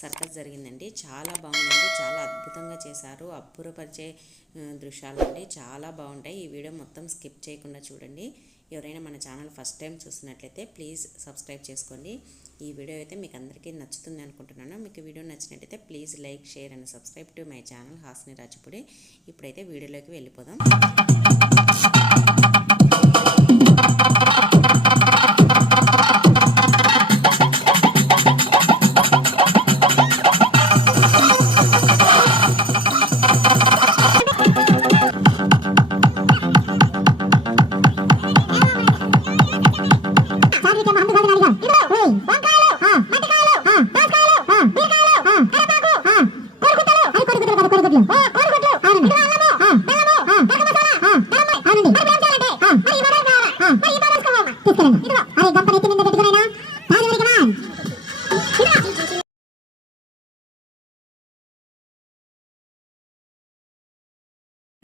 Circus జరిగిందండి. చాలా బాగుందండి, చాలా అద్భుతంగా చేశారు. అబ్బురపరిచే దృశ్యాలండి, చాలా బాగుంటాయి. ఈ వీడియో మొత్తం స్కిప్ చేయకుండా చూడండి. ఎవరైనా మన ఛానల్ ఫస్ట్ టైం చూసినట్లయితే ప్లీజ్ సబ్స్క్రైబ్ చేసుకోండి. ఈ వీడియో అయితే మీకు అందరికీ నచ్చుతుంది అనుకుంటున్నాను. మీకు వీడియో నచ్చినట్లయితే please like, share and subscribe to my channel Hasni Rajapudi. ఇప్పుడైతే వీడియోలోకి వెళ్ళిపోదాం.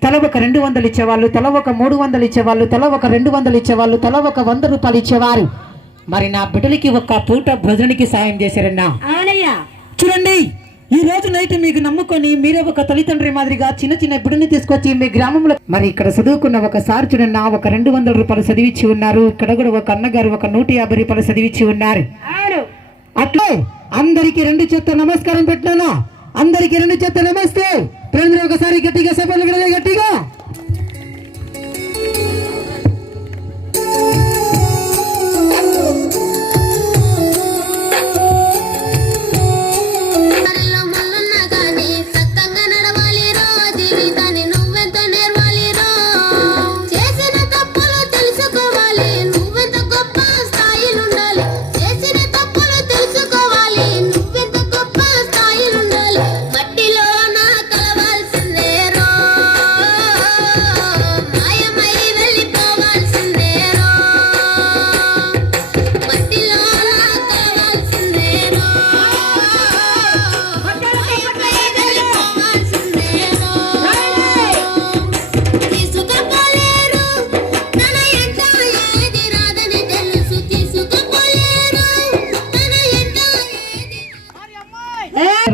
తల ఒక 200 ఇచ్చేవాళ్ళు, తల ఒక 300 ఇచ్చేవాళ్ళు, తల ఒక 200 ఇచ్చేవాళ్ళు, తల ఒక 100 రూపాయలు ఇచ్చేవారు. మరి నా బిడ్డలకి ఒక్క పూట భోజనానికి సాయం చేశారన్నా. చూడండి, ఈ రోజు నైట్ మీకు నమ్ముకొని మీరే ఒక తల్లిదండ్రి మాదిరిగా చిన్న చిన్న బిడ్డని తీసుకొచ్చి మీ గ్రామంలో మరి ఇక్కడ చదువుకున్న ఒకసారి చూడండి, ఒక 200 రూపాయలు చదివించి ఉన్నారు. ఇక్కడ కూడా ఒక అన్నగారు ఒక 150 రూపాయలు చదివించి ఉన్నారు. అట్లే అందరికి 2 చేత నమస్కారం పెట్టినాను. అందరికి 2 చేత నమస్తే. ప్రేమ ఒకసారి గట్టిగా సభలు గట్టిగా.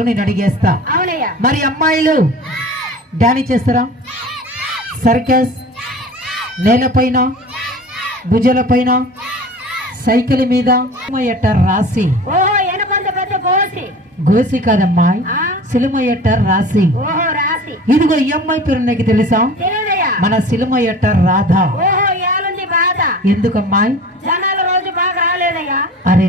నేను అడిగేస్తా, మరి అమ్మాయిలు డానీ చేస్తారా? సర్కస్ నేలపైన, భుజాలపైన, సైకిల్ మీద రాసి, గోసి కాదమ్మా, సిలుమయ్యట రాసి. ఇదిగో ఈ అమ్మాయి పేరు నీకు తెలుసా? మన సిలుమయ్యట రాధ. ఎందుకమ్మాయి? అరే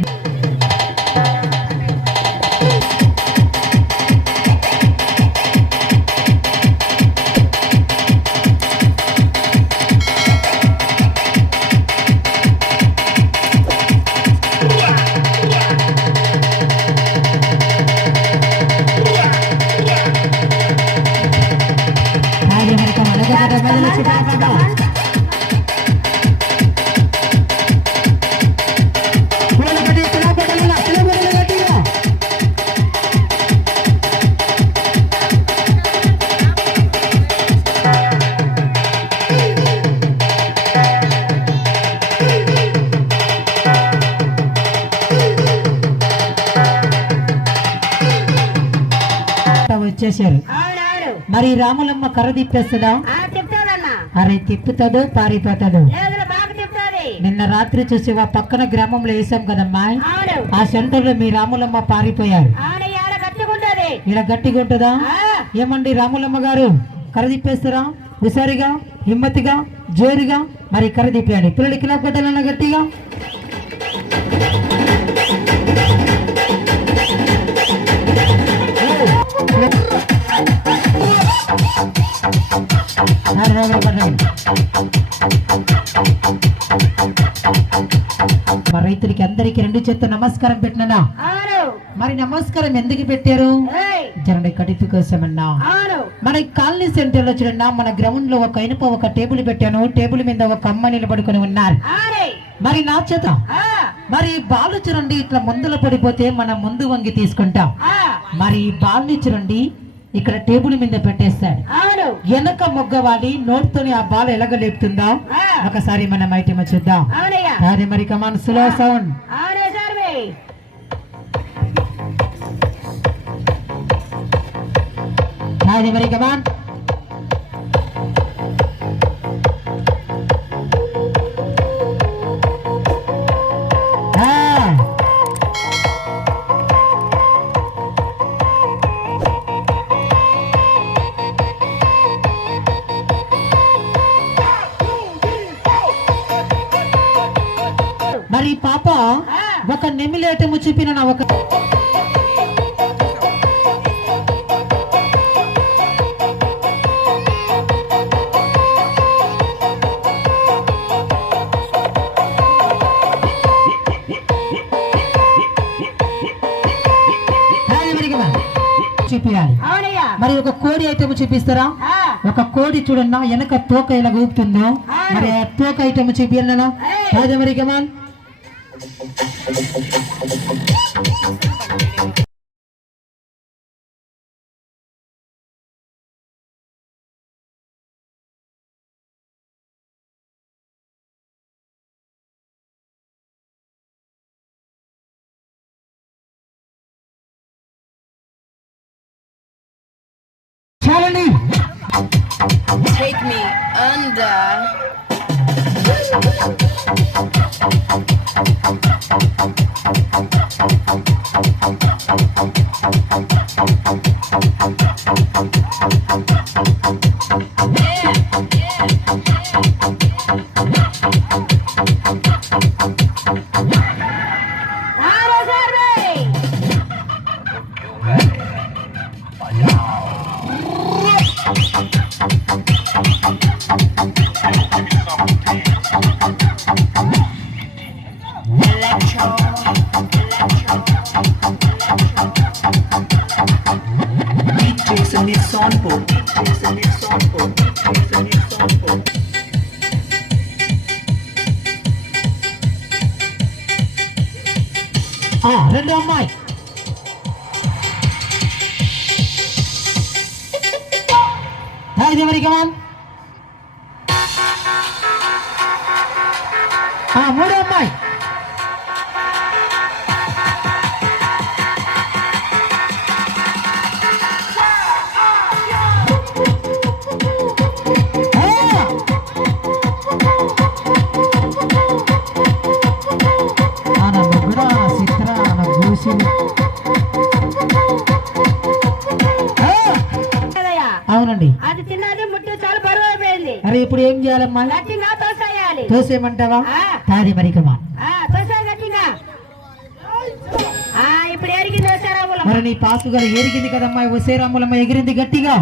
వచ్చేసారు. మరి రాములమ్మ కర్ర తిప్పేస్తుందా? అరే తిప్పుతాదో పారిపోతాదో? నిన్న రాత్రి చూసి ఆ పక్కన గ్రామంలో వేసాం కదమ్మా, ఆ సెంటర్ లో మీ రాములమ్మ పారిపోయారు. ఇలా గట్టిగా ఉంటుందా? ఏమండి రాములమ్మ గారు, కర్ర తిప్పేస్తారా? హుషారిగా, హిమ్మతిగా, జోరుగా మరి కర్ర తిప్పాడు. పిల్లలకి ఇలా కొట్టాలన్నా గట్టిగా. రైతులకి అందరికి 2 చేత నమస్కారం పెట్టినా. మరి నమస్కారం ఎందుకు పెట్టారు? జనడి కడుపు కోసమన్నా. మన కాలనీ సెంటర్ లో చూడన్నా, మన గ్రౌండ్ లో ఒక ఇనుప ఒక టేబుల్ పెట్టాను. టేబుల్ మీద ఒక అమ్మ నిలబడుకుని ఉన్నారు. మరి నా చేత మరి బాలు చూడండి, ఇట్లా ముందులో పడిపోతే మనం ముందు వంగి తీసుకుంటాం. మరి బాల్ని చూడండి ఇక్కడ టేబుల్ మీద పెట్టేస్తాడు. వెనక మొగ్గవాడి నోట్తోని ఆ బాల్ ఎలాగ లేపుతుందా ఒకసారి మనం ఐటమ్ చూద్దాం. అదే మరి కమాన్ స్లో సౌండ్. అది మరి కమాన్. మరి పాప ఒక నెమిలేటము చూపిన నా ఒక చూపించాలి. మరి ఒక కోడి ఐటమ్ చూపిస్తారా? ఒక కోడి చూడన్నా వెనక తోక ఇలా ఊపుతుందో, మరి ఆ తోక ఐటమ్ చూపించాను. రాజా మరి కమాన్. చాలండి. Take me under. రెండో అమ్మాయి మరి కమాన్. మూడో అమ్మాయి అవునండి. అది తిన్నది ముట్టు చాలా బరువు అయిపోయింది. అరే ఇప్పుడు ఏం చేయాలమ్మా? గట్టిగా తోసేయాలి. తోసేయమంటావా? తాది మరి కమాన్. తోసే గట్టిగా. ఇప్పుడు ఎరిగింది వసేరాములమ్మ. మరి నీ పాసు గారు ఎరిగింది కదమ్మా, వసేరాములమ్మ ఎగిరింది గట్టిగా.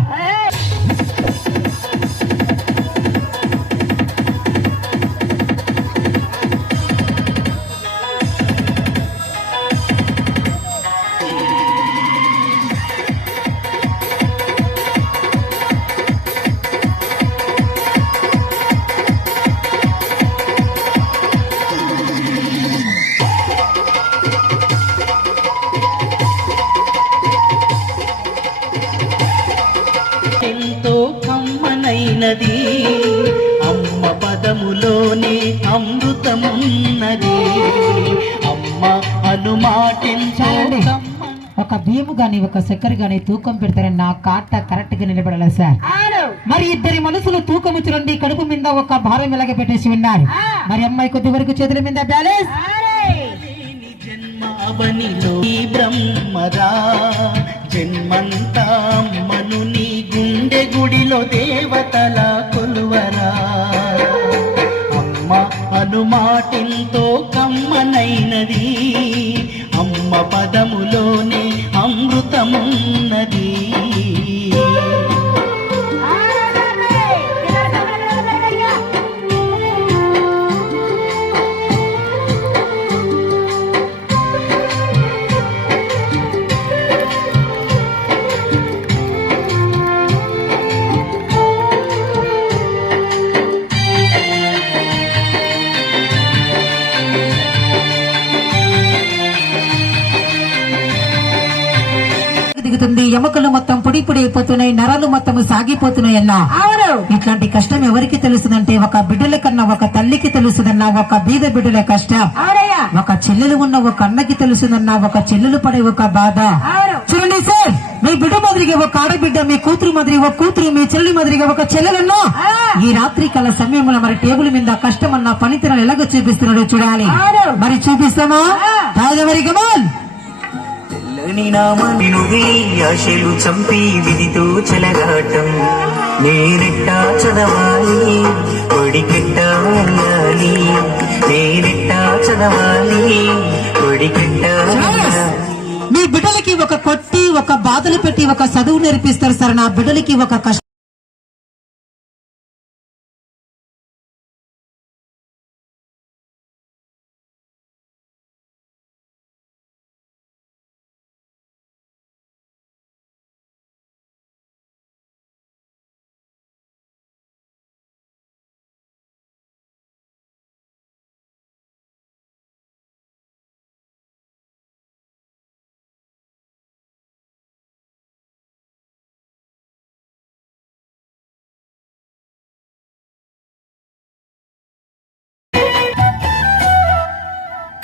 ఎంతో కమ్మనైనది అమ్మ పదములోనే అమృతమున్నది. అమ్మ అనుమాటించాలి. ఒక బియ్యము గాని ఒక చక్కెర గాని తూకం పెడతారని నా కాట కరెక్ట్ గా నిలబడాలి సార్. మరి ఇద్దరి మనసులు తూకము చూడండి, కడుపు మీద ఒక భారం ఎలాగ పెట్టేసి ఉన్నారు. మరి అమ్మాయి కొద్ది వరకు చేతుల మీద బ్యాలెన్స్. జన్మావనిలో బ్రహ్మరా జన్మంతా అమ్మను నీ గుండె గుడిలో దేవతల కొలువరా. అమ్మ అనుమాటెంతో కమ్మనైనది, అమ్మ పదములోనే అమృతమున్నది. దిగుతుంది, ఎముకలు మొత్తం పొడి పొడి అయిపోతున్నాయి, నరాలు మొత్తం సాగిపోతున్నాయి అన్నా. ఇట్లాంటి కష్టం ఎవరికి తెలుస్తుందంటే ఒక బిడ్డల కన్నా ఒక తల్లికి తెలుస్తుందన్నా, ఒక బీద బిడ్డల కష్టం ఒక చెల్లెలు ఉన్న ఒక అన్నకి తెలుస్తుందన్నా, ఒక చెల్లెలు పడే ఒక బాధ. చూడండి చేసే మీ బిడ్డ మాదిరిగా ఒక ఆడబిడ్డ, మీ కూతురు మాదిరి ఒక కూతురు, మీ చెల్లి మాదిరిగా ఒక చెల్లెలను ఈ రాత్రి కాల సమయంలో మరి టేబుల్ మీద కష్టమన్న పనితీరాలు ఎలాగో చూపిస్తున్నాడో చూడాలి. మరి చూపిస్తామా? మరి కమాల్ తెల్లని నామనుడి ఆశలు చంపి విధితో చెలగాటం నేనెట్టా చదవాలి కొడికెట్టా వెళ్ళాలి నేనెట్టా చదవాలి కొడికెట్టా మీ బిడ్డలకి ఒక కొట్టి ఒక బాధలు పెట్టి ఒక చదువు నేర్పిస్తారు సార్. నా బిడ్డలకి ఒక కష్టం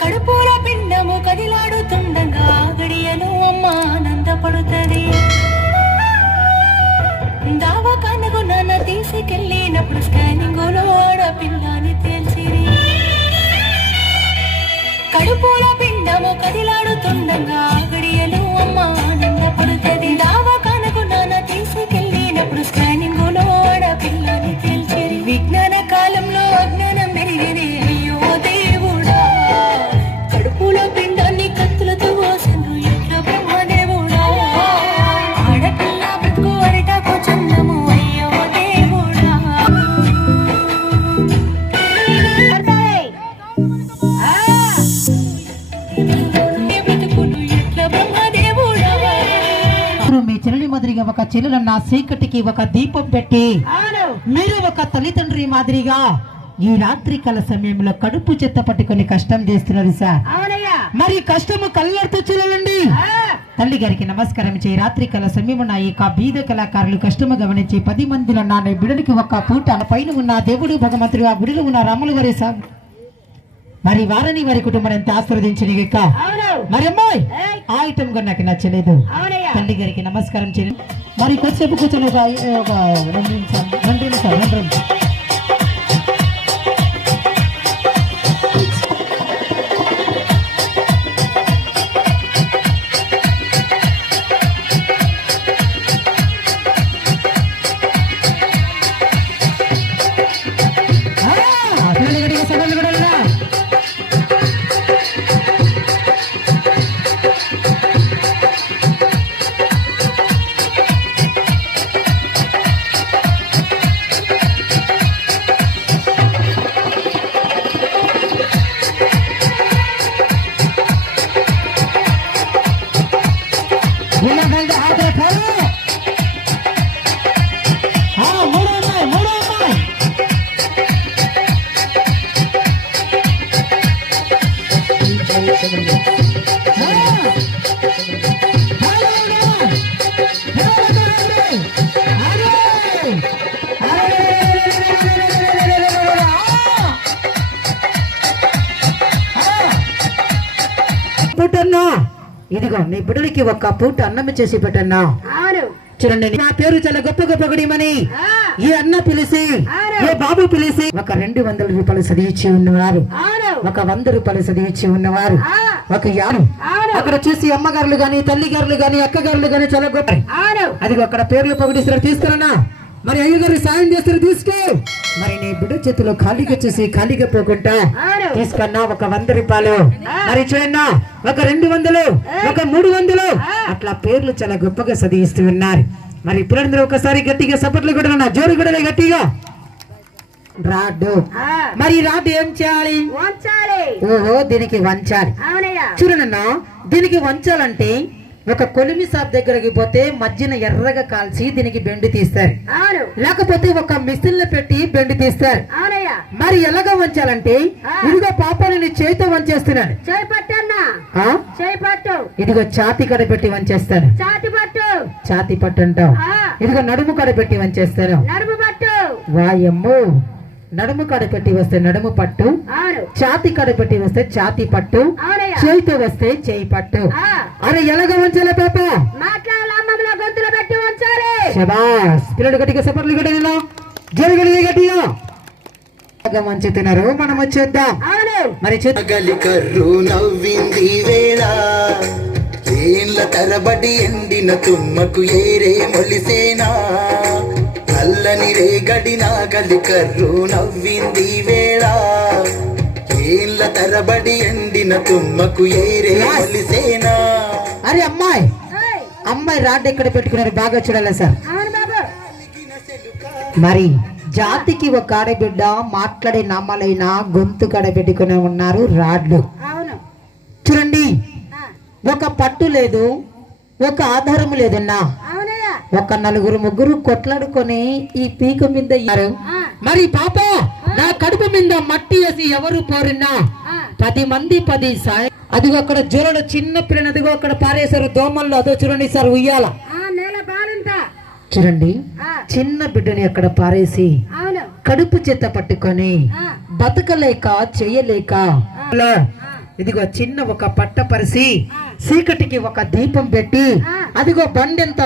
కడుపుల పిండము కదిలాడుతుండగా గడియలు అమ్మ ఆనందపడుతుంది. దావకానకు నాన్న తీసుకెళ్ళినప్పుడు స్కానింగ్ లో ఆడపిల్లని తేల్చిరి. కడుపుల పిండము కదిలాడుతుండగా గడియలు అమ్మ ఆనందపడుతుంది. దావకానకు నాన్న తీసుకెళ్ళినప్పుడు స్కానింగ్ లో ఆడపిల్లని తేల్చిరి. విజ్ఞాన కాలంలో అజ్ఞానం పెరిగిరి. అయ్యో దేవుడా, కడుపుల పిండాన్ని కత్తులతో కోసిండ్రు ఎట్లా బ్రహ్మదేవుడా. ఆడపిల్ల బ్రతుకు అరిటాకు చందము. అయ్యో దేవుడా, బ్రతుకులు ఎట్లా బ్రహ్మదేవుడా. మీ చెల్లి మాదిరిగా ఒక చెల్లెలన్న చీకటికి ఒక దీపం పెట్టి మీరు ఒక తల్లిదండ్రి మాదిరిగా ఈ రాత్రి కాల సమయంలో కడుపు చెత్త పట్టుకొని కష్టం చేస్తున్నారు సార్. మరి కష్టము కళ్ళతో చూడండి. తల్లి గారికి నమస్కారం చేయి. రాత్రి కాల సమయం ఈ బీద కళాకారులు కష్టము గమనించి 10 మందిలో నా బిడ్డలకి ఒక పూట పైన ఉన్న దేవుడు భగవంతుడు ఆ గుడిలో ఉన్న రాములు గారి సార్ మరి వారిని వారి కుటుంబం ఎంత ఆశీర్వదించని మరి అమ్మాయి ఆ ఐటమ్ గా నాకు నచ్చలేదు. తల్లి గారికి నమస్కారం చేయండి. మరి కొద్దిసేపు కూర్చొని ఒక 2 నిమిషాలు. ఇదిగో నీ బిడ్డలకి ఒక్క పూట అన్నం చేసి పెట్టన్నా. చూడండి, నా పేరు చాలా గొప్ప గొప్ప గుడిమని ఈ అన్న పిలిచి ఏ బాబు పిలిచి ఒక 200 రూపాయలు చదివించి ఉన్నవారు, ఒక 100 రూపాయలు చదివించి ఉన్నవారు, ఒక అక్కడ చూసి అమ్మగారులు గాని తల్లిగారులు గాని అక్కగారులు గాని చాలా గొప్ప. అది అక్కడ పేర్లు పొగిడిస్తారు, తీసుకురన్నా. మరి అయ్యగారు సాయం చేస్తారు, తీసుకో. మరి నీ బిడ్డ చేతిలో ఖాళీగా చూసి ఖాళీగా పోకుండా తీసుకున్నా ఒక 100 రూపాయలు. మరి చూడన్నా, ఒక 200, ఒక 300 అట్లా పేర్లు చాలా గొప్పగా చదివిస్తూ ఉన్నారు. మరి ఇప్పుడందరూ ఒకసారి గట్టిగా సపట్లు కూడా జోరు కూడా గట్టిగా రాడ్డు. మరి రాడ్డు ఏం చేయాలి? ఓహో, దీనికి వంచాలి. చూడనన్నా, దీనికి వంచాలంటే ఒక కొలిమి షాప్ దగ్గరకి పోతే మధ్యన ఎర్రగా కాల్చి దీనికి బెండు తీస్తారు, లేకపోతే ఒక మిషన్ లో పెట్టి బెండు తీస్తారు. మరి ఎలాగా వంచాలంటే ఇదిగో పాపాలని చేతితో వంచేస్తున్నాడు. ఇదిగో ఛాతి కడ పెట్టి వంచేస్తాను. ఛాతి పట్టు అంటావు. ఇదిగో నడుము కడ పెట్టి వంచేస్తాను. వాయమ్మో, నడుము కాడ పెట్టి వస్తే నడుము పట్టు, అవును ఛాతి కాడ పెట్టి వస్తే ఛాతి పట్టు, అవునయ్యా చేయితో వస్తే చేయి పట్టు. ఆ, అరే ఎలాగ వంచాలి పాప? మాట్లాడాలి అమ్మమ్మలో గొంతులు పెట్టి ఉంచాలి. శబాస్ పిల్లలు గట్టిగా సపర్లు గట్టిగా జరగలిగే గట్టిగా వంచుతున్నారు. మనం వచ్చేద్దాం. అవును మరి గలి కర్రు నవ్వింది వేళ, ఏళ్ళ తరబడి ఎండిన తుమ్మకు ఏరే మొలిసేనా, నల్లని రేగడి నాగలి కర్రు నవ్వింది వేళ, ఏళ్ళ తరబడి ఎండిన తుమ్మకు ఏరే మొలిసేనా. అరే అమ్మాయి ఏయ్, అమ్మాయి రాడ్ ఎక్కడ పెట్టుకున్నారు బాగా చూడాలి సార్. అవును బాబు మరి జాతికి ఒక ఆడబిడ్డ మాట్లాడే నామాలైన గొంతు కడ పెట్టుకుని ఉన్నారు రాడ్లు. అవును చూడండి, ఆ, ఒక పట్టు లేదు, ఒక ఆధారము లేదన్నా. అవునయ్యా ఒక నలుగురు ముగ్గురు కొట్లాడుకొని ఈ పీక మీద అయ్యారు. ఆ, మరి పాప నా కడుపు మీద మట్టి వేసి ఎవరు పోరినా ఆ, 10 మంది 10 సాయం. అదిగో అక్కడ జ్వరలో చిన్న పిల్లని అదిగో అక్కడ పారేశారు దోమల్లో. అదో చూడండి సార్ ఉయ్యాల. ఆ, నేల బాలంత చూడండి ఆ, చిన్న బిడ్డని అక్కడ పారేసి అవును కడుపు చేత పట్టుకొని ఆ, బతకలేక చెయ్యలేక ఇదిగో చిన్న ఒక పట్ట పరిసి చీకటికి ఒక దీపం పెట్టి అదిగో బండెంత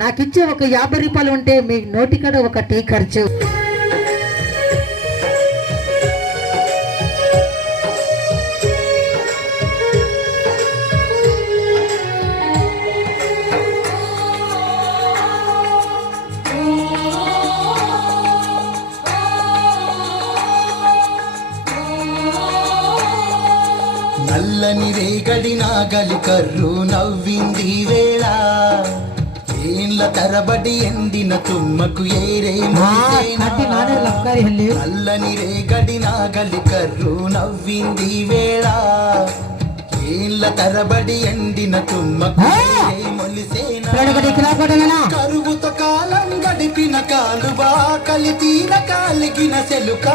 నాకిచ్చే ఒక 50 రూపాయలు ఉంటే మీ నోటికడ ఒక టీ ఖర్చు. నల్లని రేగడి నాగలి కర్రు నవ్వింది వేళ, ఏళ్ళ తరబడి ఎండిన తుమ్మకు ఏరే మొలిసేనా. నల్లని రేగడి నాగలి కర్రు నవ్వింది వేళ, ఏళ్ళ తరబడి ఎండిన తుమ్మకు ఏరే మొలిసేనా. కరువుతో కాలం గడిపిన కాలువా కలితీన కాలిగిన సెలుక,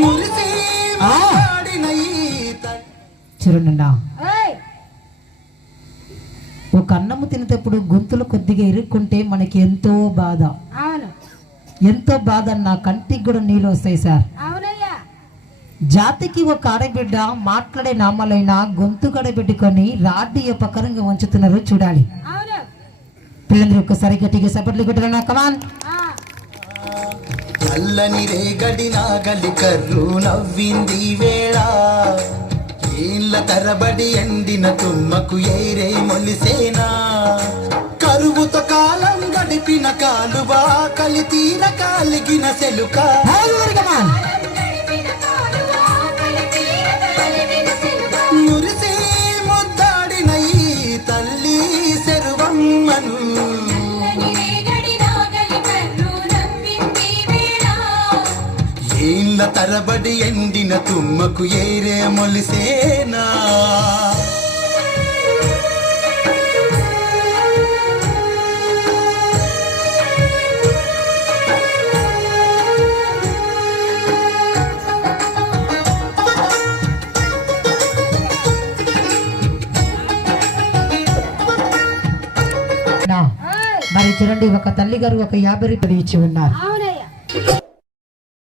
మురిసి మాట్లాడిన ఈ చూడండి, ఏయ్, ఒక అన్నము తినేటప్పుడు గొంతులు కొద్దిగా ఇరుక్కుంటే మనకి ఎంతో బాధ, అవును ఎంతో బాధ. నా కంటికి కూడా నీళ్ళు వస్తాయి సార్. అవునయ్యా జాతికి ఒక ఆడబిడ్డ మాట్లాడే నామాలైన గొంతు కడబెట్టుకొని రాడ్డి ఉపకరంగా ఉంచుతున్నారు చూడాలి. అవును పిల్లలు ఒక్కసారి గట్టిగా సపట్లు కొట్టరా కమాన్. ఆ, నల్లని రేగడి నాగలి కర్రు నవ్వింది వేళ, ఏళ్ళ తరబడి ఎండిన తుమ్మకు ఏరే మొలిసేనా. కరువుతో కాలం గడిపిన కాలువా కలితీన కాలిగిన సెలుక, మురిసి ముద్దాడిన ఈ తల్లి శరువమ్మను, ఏళ్ళ తరబడి ఎండిన తుమ్మకు ఏరే మొలిసేనా. మరి చూడండి, ఒక తల్లి గారు ఒక 50 రూపాయలు ఇచ్చి ఉన్నారు.